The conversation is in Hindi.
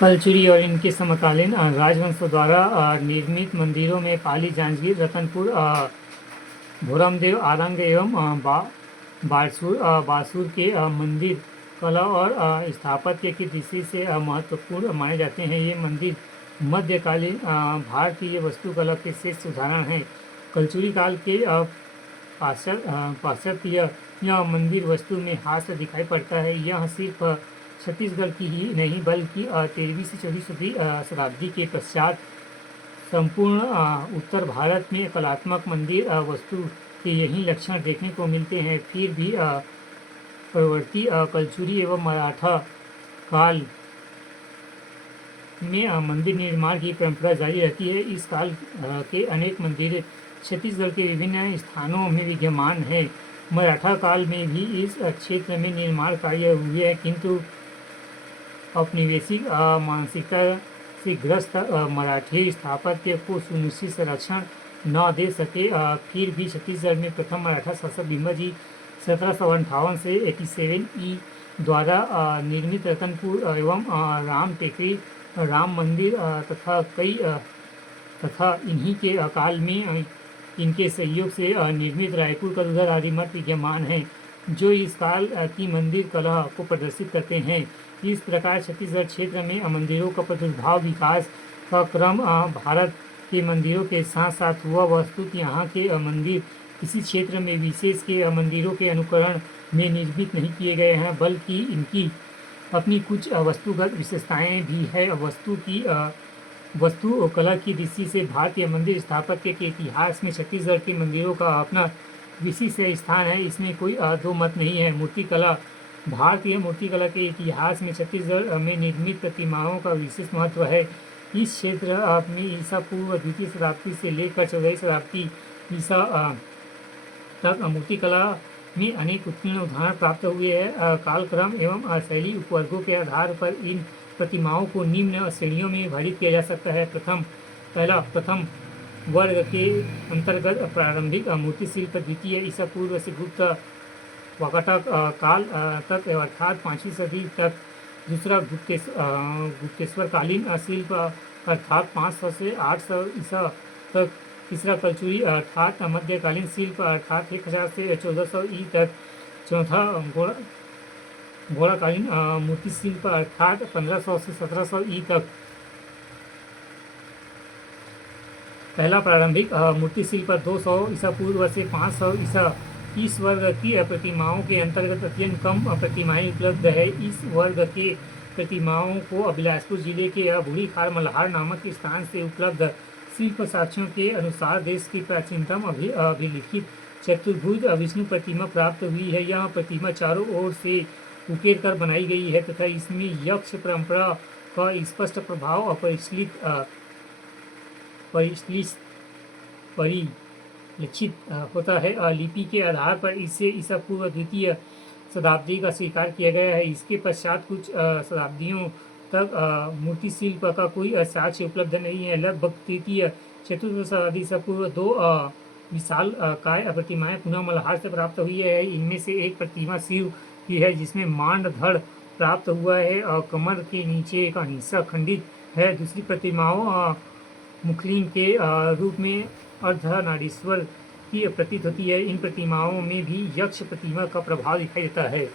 कलचुरी और इनके समकालीन राजवंशों द्वारा निर्मित मंदिरों में पाली, जांजगीर, रतनपुर, भोरमदेव, आरंग एवं बारसूर के मंदिर कला और स्थापत्य की दृष्टि से महत्वपूर्ण माने जाते हैं। ये मंदिर मध्यकालीन भारतीय वास्तुकला के श्रेष्ठ उदाहरण हैं। कलचुरी काल के पाश्चात्य यह मंदिर वस्तु में हास्य दिखाई पड़ता है। यह सिर्फ छत्तीसगढ़ की ही नहीं बल्कि 13वीं से 14वीं शताब्दी के पश्चात संपूर्ण उत्तर भारत में कलात्मक मंदिर वस्तु के यही लक्षण देखने को मिलते हैं। फिर भी परवर्ती कलचुरी एवं मराठा काल में मंदिर निर्माण की परंपरा जारी रहती है। इस काल के अनेक मंदिर छत्तीसगढ़ के विभिन्न स्थानों में विद्यमान हैं। मराठा काल में भी इस क्षेत्र में निर्माण कार्य हुए हैं, किंतु औपनिवेशिक मानसिकता से ग्रस्त मराठी स्थापत्य को सुनिश्चित संरक्षण न दे सके। फिर भी छत्तीसगढ़ में प्रथम मराठा शासक भीमाजी 1758 से 87 ई द्वारा निर्मित रतनपुर एवं राम टेकरी राम मंदिर तथा इन्हीं के काल में इनके सहयोग से निर्मित रायपुर का दुर्गा आदि मठ विद्यमान हैं, जो इस काल की मंदिर कला को प्रदर्शित करते हैं। इस प्रकार छत्तीसगढ़ क्षेत्र में मंदिरों का प्रादुर्भाव विकास का क्रम भारत के मंदिरों के साथ साथ हुआ। वस्तुत यहाँ के मंदिर किसी क्षेत्र में विशेष के मंदिरों के अनुकरण में निर्मित नहीं किए गए हैं, बल्कि इनकी अपनी कुछ वस्तुगत विशेषताएं भी है। वस्तु कला की दृष्टि से भारतीय मंदिर स्थापत्य के इतिहास में छत्तीसगढ़ के मंदिरों का अपना विशिष्ट स्थान है, इसमें कोई दो मत नहीं है। मूर्तिकला भारतीय मूर्तिकला के इतिहास में छत्तीसगढ़ में निर्मित प्रतिमाओं का विशेष महत्व है। इस क्षेत्र में ईसा पूर्व 2वीं शताब्दी से लेकर 14वीं शताब्दी ईसा तक मूर्तिकला में अनेक उत्कीर्ण उदाहरण प्राप्त हुए हैं। कालक्रम एवं शैली उपवर्गों के आधार पर इन प्रतिमाओं को निम्न श्रेणियों में विभाजित किया जा सकता है। प्रथम वर्ग के अंतर्गत प्रारंभिक मूर्ति शिल्प, द्वितीय ईसा पूर्व से गुप्त वाकाटक काल तक अर्थात 5वीं सदी तक, दूसरा गुप्तेश्वरकालीन शिल्प अर्थात 500 से 800 ईसा तक, तीसरा कलचुरी अर्थात मध्यकालीन शिल्प अर्थात 1000 से 1400 ई तक, चौथा घोड़ाकालीन मूर्ति शिल्प अर्थात 1500 से 1700 ई तक। पहला प्रारंभिक मूर्ति शिल्प 200 ईसा पूर्व से 500 ईसा। इस वर्ग की प्रतिमाओं के अंतर्गत अत्यंत कम प्रतिमाएं उपलब्ध है। इस वर्ग के प्रतिमाओं को बिलासपुर जिले के बूढ़ीखार मल्हार नामक स्थान से उपलब्ध शिल्प साक्ष्यों के अनुसार देश की प्राचीनतम अभिलिखित चतुर्भुज विष्णु प्रतिमा प्राप्त हुई है। यह प्रतिमा चारों ओर से उकेर कर बनाई गई है तथा इसमें यक्ष परंपरा का स्पष्ट प्रभाव परिलक्षित होता है। लिपि के आधार पर इसे ईसा पूर्व 2वीं शताब्दी का स्वीकार किया गया है। इसके पश्चात कुछ शताब्दियों तक मूर्ति शिल्प का कोई साक्ष्य उपलब्ध नहीं है। लगभग 3वीं चतुर्थ शताब्दी ईसा पूर्व 2 विशाल काय प्रतिमाएं पुनः मल्हार से प्राप्त हुई है। इनमें से एक प्रतिमा शिव की है जिसमें मांड धड़ प्राप्त हुआ है और कमर के नीचे का हिस्सा खंडित है। दूसरी प्रतिमाओं मुखलिंग के रूप में अर्धनारीश्वर की प्रतीत होती है। इन प्रतिमाओं में भी यक्ष प्रतिमा का प्रभाव दिखाई देता है।